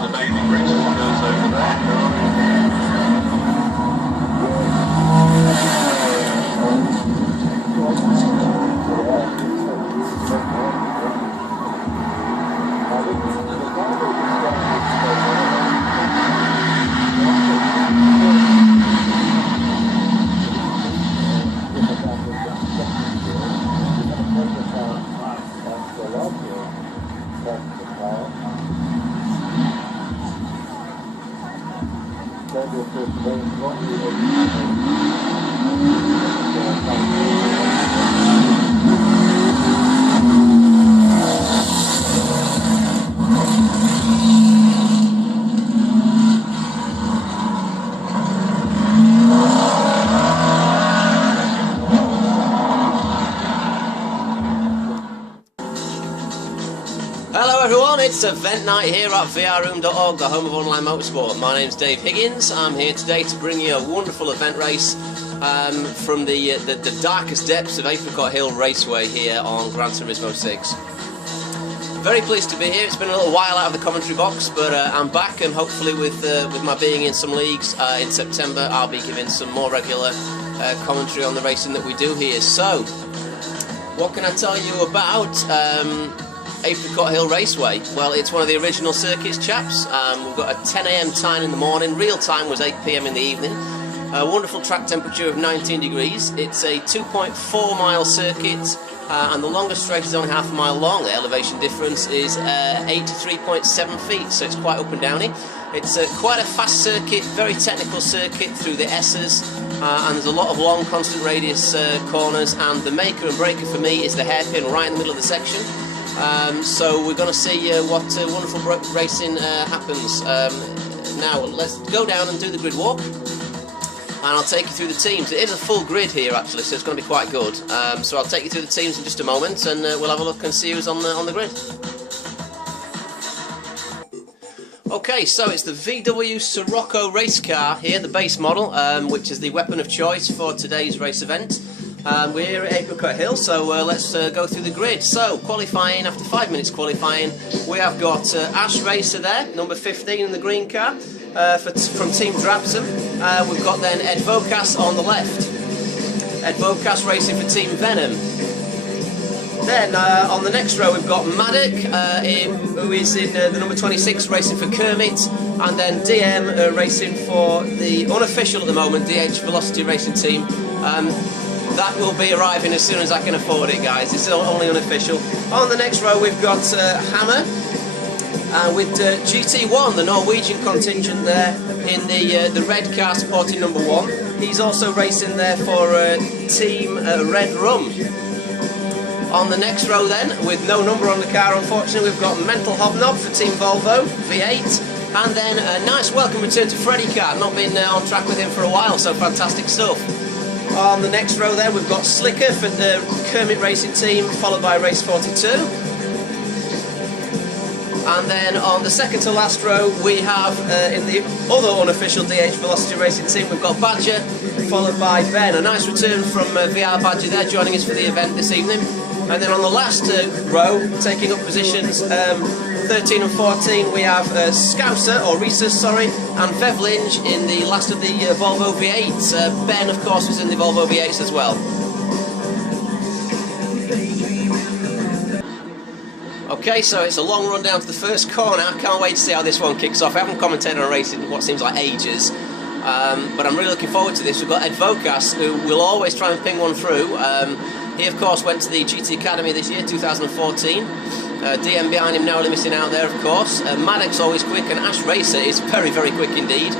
The baby bridge goes over there. Hello everyone, it's event night here at vrroom.org, the home of online motorsport. My name's Dave Higgins. I'm here today to bring you a wonderful event race from the darkest depths of Apricot Hill Raceway here on Gran Turismo 6. Very pleased to be here. It's been a little while out of the commentary box, but I'm back, and hopefully with my being in some leagues in September, I'll be giving some more regular commentary on the racing that we do here. So, what can I tell you about Apricot Hill Raceway? Well, it's one of the original circuits, chaps. We've got a 10 AM time in the morning. Real time was 8 PM in the evening. A wonderful track temperature of 19 degrees. It's a 2.4 mile circuit, and the longest straight is only half a mile long. The elevation difference is 83.7 feet, so it's quite up and downy. It's quite a fast circuit, very technical circuit through the S's, and there's a lot of long constant radius corners, and the maker and breaker for me is the hairpin right in the middle of the section. So we're going to see what wonderful racing happens. Now let's go down and do the grid walk, and I'll take you through the teams. It is a full grid here actually, so it's going to be quite good. So I'll take you through the teams in just a moment, and we'll have a look and see who's on the grid. Okay, so it's the VW Sirocco race car here, the base model, which is the weapon of choice for today's race event. We're here at Apricot Hill, so let's go through the grid. So, qualifying, after 5 minutes qualifying, we have got Ash Racer there, number 15 in the green car, from Team Drapsum. We've got then Ed Vocas on the left. Ed Vocas racing for Team Venom. Then on the next row we've got Maddock, who is in the number 26 racing for Kermit, and then DM racing for the unofficial at the moment DH Velocity Racing Team. That will be arriving as soon as I can afford it, guys. It's only unofficial. On the next row we've got Hammer with GT1, the Norwegian contingent there in the red car supporting number 1. He's also racing there for Team Red Rum. On the next row then, with no number on the car unfortunately, we've got Mental Hobnob for Team Volvo, V8. And then a nice welcome return to Freddy Car. Not been on track with him for a while, so fantastic stuff. On the next row there we've got Slicker for the Kermit Racing Team, followed by Race 42. And then on the second to last row we have in the other unofficial DH Velocity Racing Team we've got Badger, followed by Ben. A nice return from VR Badger there, joining us for the event this evening. And then on the last row, taking up positions 13 and 14, we have Scouser, or Reesus, sorry, and Vevlinge in the last of the Volvo V8s. Ben, of course, was in the Volvo V8s as well. Okay, so it's a long run down to the first corner. I can't wait to see how this one kicks off. I haven't commentated on racing in what seems like ages, but I'm really looking forward to this. We've got Ed Vocas, who will always try and ping one through. He, of course, went to the GT Academy this year, 2014. DM behind him, narrowly missing out there, of course. Maddock's always quick, and Ash Racer is very, very quick indeed.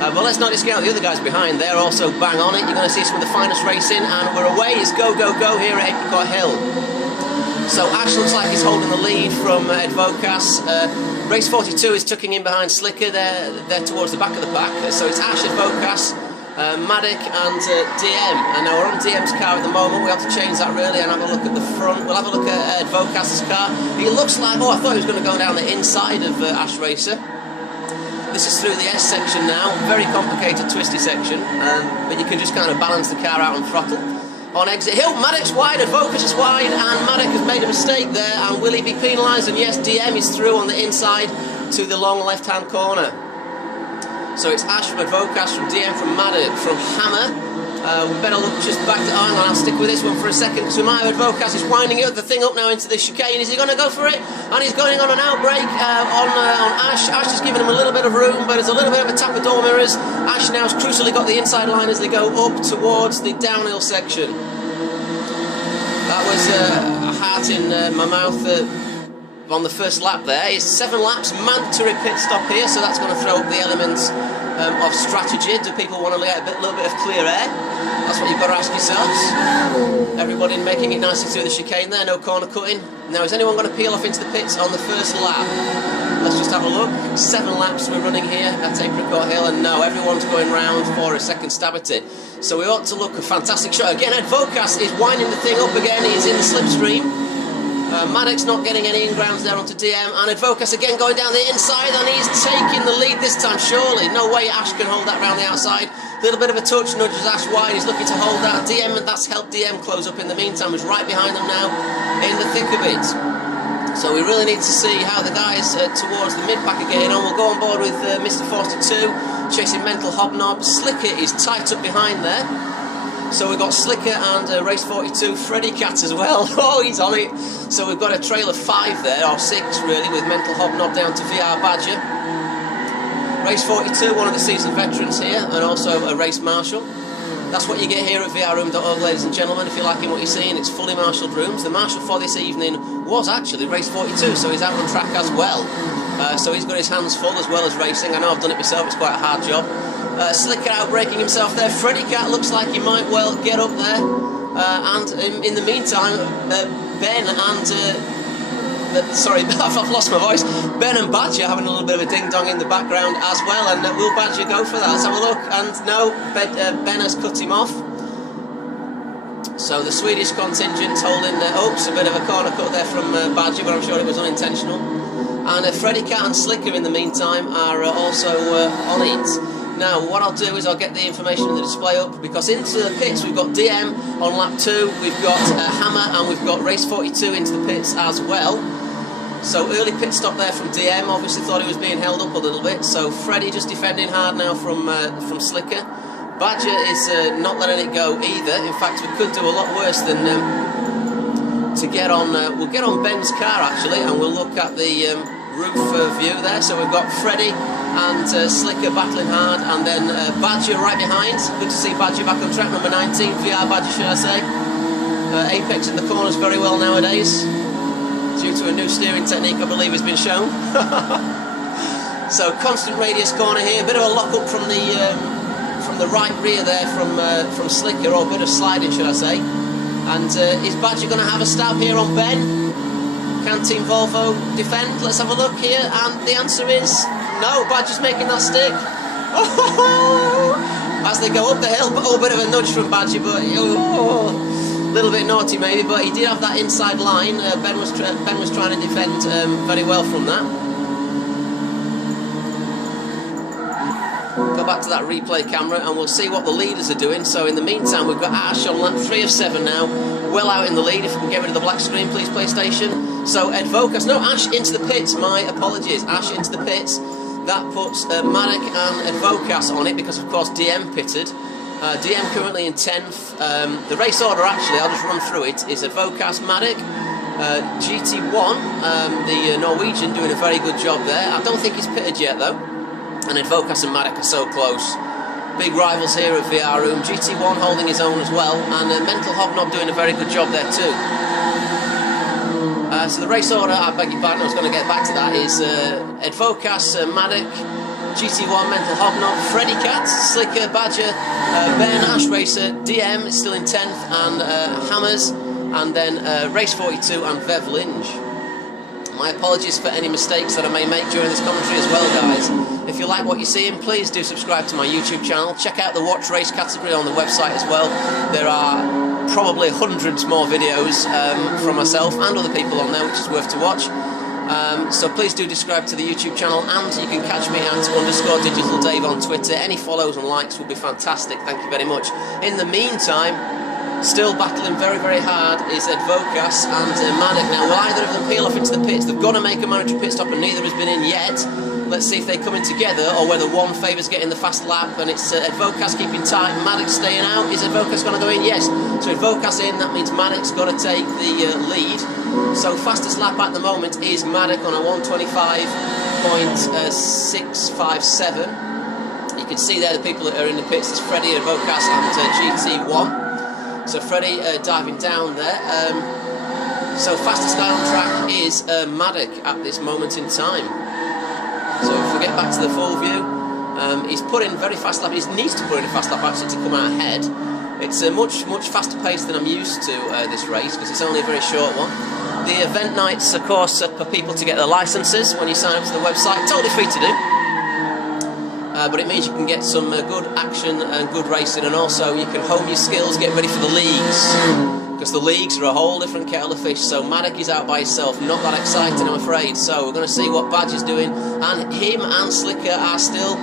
But let's not discount the other guys behind. They're also bang on it. You're going to see some of the finest racing, and we're away. It's go, go, go here at Apricot Hill. So Ash looks like he's holding the lead from Ed Vocas. Race 42 is tucking in behind Slicker there towards the back of the pack. So it's Ash, Ed Vocas, Maddock and DM, and now we're on DM's car at the moment. We have to change that really and have a look at the front. We'll have a look at Ed Vocas's car. He looks like, oh, I thought he was going to go down the inside of Ash Racer. This is through the S section now, very complicated twisty section, but you can just kind of balance the car out and throttle. On exit hill, Maddock's wide, and Vocas is wide, and Maddock has made a mistake there, and will he be penalised? And yes, DM is through on the inside. to the long left-hand corner. So it's Ash from Advocas, from DM, from Maddock, from Hammer. We better look just back to... Oh, hang on, I'll stick with this one for a second, because we might have Advocas is winding the thing up now into the chicane. Is he going to go for it? And he's going on an outbreak on Ash. Ash is giving him a little bit of room, but there's a little bit of a tap of door mirrors. Ash now has crucially got the inside line as they go up towards the downhill section. That was a heart in my mouth on the first lap there. It's 7 laps, mandatory pit stop here, so that's going to throw up the elements of strategy. Do people want to get a little bit of clear air? That's what you've got to ask yourselves. Everybody making it nicely through the chicane there, no corner cutting. Now, is anyone going to peel off into the pits on the first lap? Let's just have a look. 7 laps we're running here at Apricot Hill, and no, everyone's going round for a second stab at it. So we ought to look a fantastic shot. Again, Advocas is winding the thing up again. He's in the slipstream. Maddock's not getting any ingrounds there onto DM, and Advocas again going down the inside, and he's taking the lead this time, surely. No way Ash can hold that round the outside. Little bit of a touch, nudges Ash wide, he's looking to hold that. DM, and that's helped DM close up in the meantime, he's right behind them now in the thick of it. So we really need to see how the guys towards the mid-pack are getting on. We'll go on board with Mr. Forster 2, chasing Mental Hobnob. Slicker is tight up behind there. So we've got Slicker and Race 42, Freddy Cat as well. Oh, he's on it. So we've got a trail of 5 there, or 6 really, with Mental Hobnob down to VR Badger. Race 42, one of the seasoned veterans here, and also a race marshal. That's what you get here at vrroom.org, ladies and gentlemen. If you're liking what you're seeing, it's fully marshalled rooms. The marshal for this evening was actually Race 42, so he's out on track as well. So he's got his hands full as well as racing. I know I've done it myself, it's quite a hard job. Slicker out breaking himself there. Freddy Cat looks like he might well get up there. And in the meantime, Ben and... sorry, I've lost my voice. Ben and Badger having a little bit of a ding-dong in the background as well. And will Badger go for that? Let's have a look. And no, Ben has cut him off. So the Swedish contingent holding... oops, a bit of a corner cut there from Badger, but I'm sure it was unintentional. And Freddy Cat and Slicker in the meantime are also on it. Now, what I'll do is I'll get the information in the display up, because into the pits we've got DM on lap 2, we've got Hammer, and we've got Race 42 into the pits as well. So early pit stop there from DM, obviously thought he was being held up a little bit. So Freddy just defending hard now from Slicker. Badger is not letting it go either. In fact, we could do a lot worse than to get on. We'll get on Ben's car actually, and we'll look at the roof view there. So we've got Freddy and Slicker battling hard, and then Badger right behind. Good to see Badger back on track, number 19, VR Badger should I say. Apex in the corners very well nowadays, due to a new steering technique I believe has been shown. So constant radius corner here, a bit of a lock up from the right rear there from Slicker, or a bit of sliding should I say. And is Badger going to have a stab here on Ben? Can Team Volvo defend? Let's have a look here, and the answer is no. Badger's making that stick. Oh, as they go up the hill, but a bit of a nudge from Badger, but a little bit naughty maybe. But he did have that inside line. Ben was trying to defend very well from that. Go back to that replay camera and we'll see what the leaders are doing. So in the meantime, we've got Ash on lap 3 of 7 now, well out in the lead. If we can get rid of the black screen, please, PlayStation. So Advocas, no, Ash into the pits, my apologies, Ash into the pits. That puts Maddock and Advocas on it, because of course DM pitted. DM currently in 10th. The race order actually, I'll just run through it, is Advocas, Maddock, GT1, the Norwegian, doing a very good job there. I don't think he's pitted yet though. And Advocas and Maddock are so close. Big rivals here at VR Room. GT1 holding his own as well, and Mental Hobnob doing a very good job there too. So the race order, I beg your pardon, I was going to get back to that, is Advocas, Maddock, GT1, Mental Hobnob, Freddy Cat, Slicker, Badger, Ben, Ash Racer, DM is still in 10th, and Hammers, and then Race 42 and Vev Linge. My apologies for any mistakes that I may make during this commentary as well, guys. If you like what you're seeing, please do subscribe to my YouTube channel. Check out the Watch Race category on the website as well. There are probably hundreds more videos from myself and other people on there, which is worth to watch. So please do subscribe to the YouTube channel, and you can catch me at _DigitalDave on Twitter. Any follows and likes would be fantastic, thank you very much. In the meantime, Still battling very, very hard is Advocaat and Maddock. Now, will either of them peel off into the pits? They've got to make a mandatory pit stop, and neither has been in yet. Let's see if they come in together, or whether one favours getting the fast lap. And it's Advocaat keeping tight, Maddock staying out. Is Advocaat going to go in? Yes. So Advocaat's in, that means Maddock's got to take the lead. So fastest lap at the moment is Maddock on a 125.657. You can see there the people that are in the pits. There's Freddie, Advocaat and GT1. So Freddie diving down there. So fastest guy on track is Maddock at this moment in time. So if we get back to the full view, he's put in very fast lap. He needs to put in a fast lap actually to come out ahead. It's a much faster pace than I'm used to this race, because it's only a very short one. The event nights, of course, are for people to get their licences when you sign up to the website. Totally free to do. But it means you can get some good action and good racing, and also you can hone your skills, get ready for the leagues, because the leagues are a whole different kettle of fish. So Maddock is out by himself, not that exciting, I'm afraid. So we're going to see what Badge is doing, and him and Slicker are still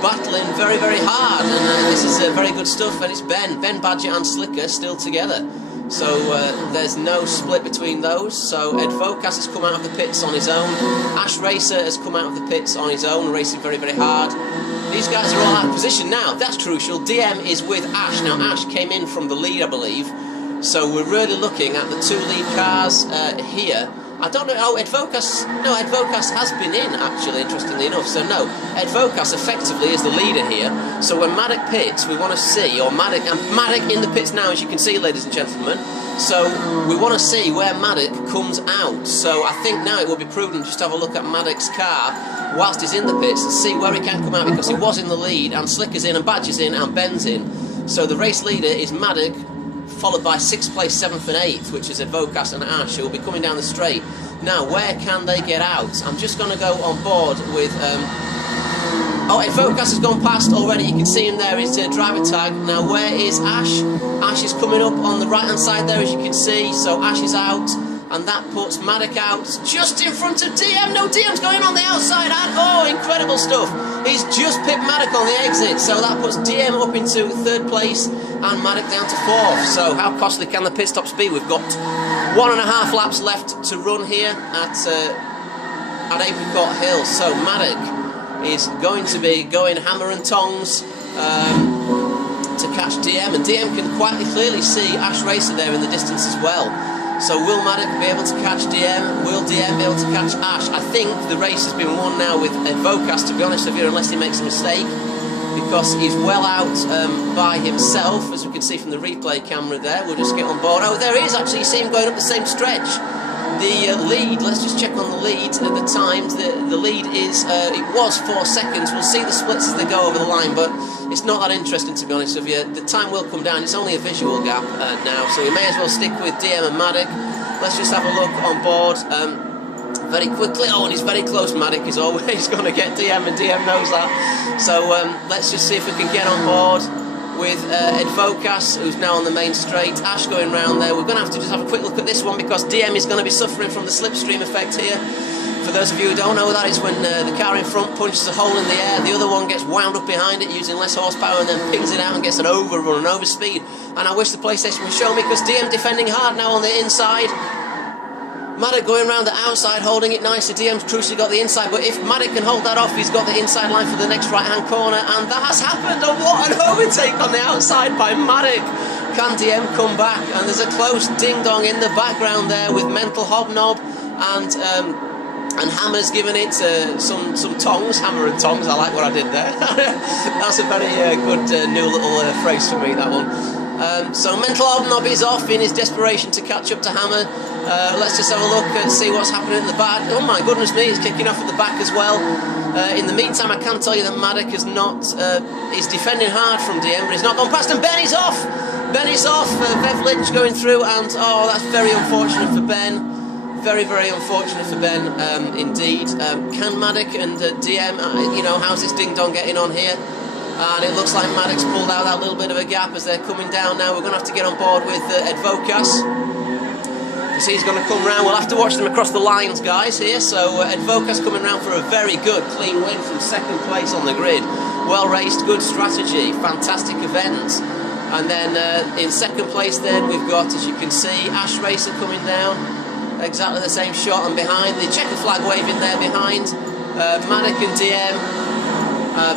battling very, very hard, and this is very good stuff. And it's Ben Badger and Slicker still together. So there's no split between those. So Advocaat has come out of the pits on his own. Ash Racer has come out of the pits on his own, racing very, very hard. These guys are all out of position now. That's crucial. DM is with Ash. Now Ash came in from the lead, I believe. So we're really looking at the two lead cars here. I don't know. Oh, Advocaat. No, Advocaat has been in, actually, interestingly enough. So no, Advocaat effectively is the leader here. So when Maddock pits, we want to see, or Maddock in the pits now, as you can see, ladies and gentlemen. So we want to see where Maddock comes out. So I think now it will be prudent just to have a look at Maddock's car whilst he's in the pits and see where he can come out, because he was in the lead, and Slicker's in, and Badger's in, and Ben's in. So the race leader is Maddock, followed by 6th place, 7th and 8th, which is Advocaat and Ash, who will be coming down the straight. Now, where can they get out? I'm just going to go on board with... Oh, Advocaat has gone past already. You can see him there, his driver tag. Now, where is Ash? Ash is coming up on the right-hand side there, as you can see. So Ash is out, and that puts Maddock out just in front of DM. No, DM's going on the outside. And, oh, incredible stuff. He's just pipped Maddock on the exit. So that puts DM up into 3rd place and Maddock down to 4th. So how costly can the pit stops be? We've got 1.5 laps left to run here at Apricot Hill. So Maddock is going to be going hammer and tongs to catch DM, and DM can quite clearly see Ash Racer there in the distance as well. So will Maddock be able to catch DM? Will DM be able to catch Ash? I think the race has been won now with Advocaat, to be honest with you, unless he makes a mistake, because he's well out by himself, as we can see from the replay camera there. We'll just get on board. Oh, there he is actually. You see him going up the same stretch. The lead, let's just check on the lead at the times. The lead is, it was 4 seconds. We'll see the splits as they go over the line, but it's not that interesting, to be honest with you. The time will come down. It's only a visual gap now, so we may as well stick with DM and Maddock. Let's just have a look on board very quickly. Oh, and he's very close. Maddock is always going to get DM, and DM knows that. So let's just see if we can get on board with Advocaat, who's now on the main straight. Ash going round there. We're going to have to just have a quick look at this one, because DM is going to be suffering from the slipstream effect here. For those of you who don't know, that is when the car in front punches a hole in the air, the other one gets wound up behind it using less horsepower, and then pings it out and gets an overrun and overspeed. And I wish the PlayStation would show me, because DM defending hard now on the inside. Maddock going around the outside, holding it nicely. DM's crucially got the inside, but if Maddock can hold that off, he's got the inside line for the next right-hand corner, and that has happened. And what an overtake on the outside by Maddock. Can DM come back? And there's a close ding-dong in the background there with Mental Hobnob and Hammer's giving it some tongs. Hammer and tongs, I like what I did there. That's a very good new little phrase for me, that one. So Mental Hobnob is off in his desperation to catch up to Hammer. Let's just have a look and see what's happening in the back. Oh my goodness me, he's kicking off at the back as well. In the meantime, I can tell you that Maddock is defending hard from DM, but he's not gone past, and Benny's off! Benny's off, Bev Lynch going through, and oh, that's very unfortunate for Ben. Very, very unfortunate for Ben, indeed. Can Maddock and DM, you know, how's this ding-dong getting on here? And it looks like Maddock's pulled out that little bit of a gap as they're coming down now. We're going to have to get on board with Advocaat. You see he's going to come round. We'll have to watch them across the lines, guys, here. So Advocaat's coming round for a very good, clean win from 2nd place on the grid. Well raced, good strategy, fantastic event. And then in second place then we've got, as you can see, Ash Racer coming down, exactly the same shot, and behind, the checker flag waving there behind, Maddock and DM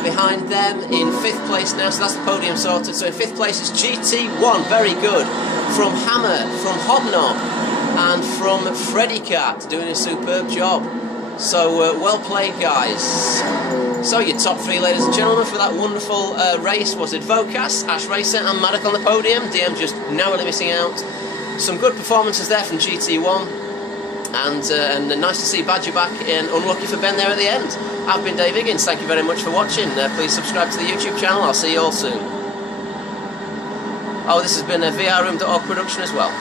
behind them in 5th place now, so that's the podium sorted. So in 5th place is GT1, very good, from Hammer, from Hobnob, and from Freddy Cat, doing a superb job. So well played, guys. So your top 3, ladies and gentlemen, for that wonderful race was Advocas, Ash Racer and Maddock on the podium. DM just narrowly missing out. Some good performances there from GT1, and nice to see Badger back, and unlucky for Ben there at the end. I've been Dave Higgins, thank you very much for watching. Please subscribe to the YouTube channel, I'll see you all soon. Oh, this has been a VRroom.org production as well.